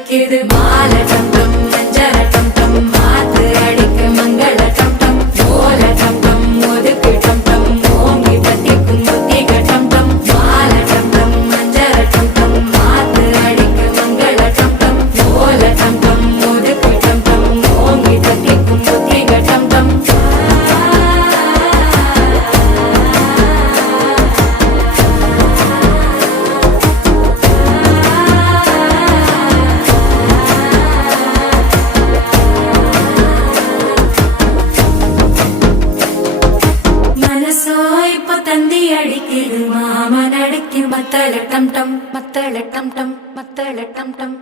அடிக்குது மால டம் டம் மஞ்சள டம் டம் மாத்து அடிக்க மங்கள டம் டம் ஓல டம் டம் ஒதுக்கு டம் டம் ஓங்கி பத்திக்கும் புத்திக டம் டம் மால டம் டம் மஞ்சள டம் டம் மாத்து அடிக்க மங்கள டம் டம் ஓல டம் டம் ஒதுக்கு டம் டம் ஓங்கி பத்திக்கும் புத்திக டம் டம் தந்தி அடிக்குது மாமன் அடிக்கு மத்தள டம் டம் மத்தள டம் டம் மத்தள டம் டம்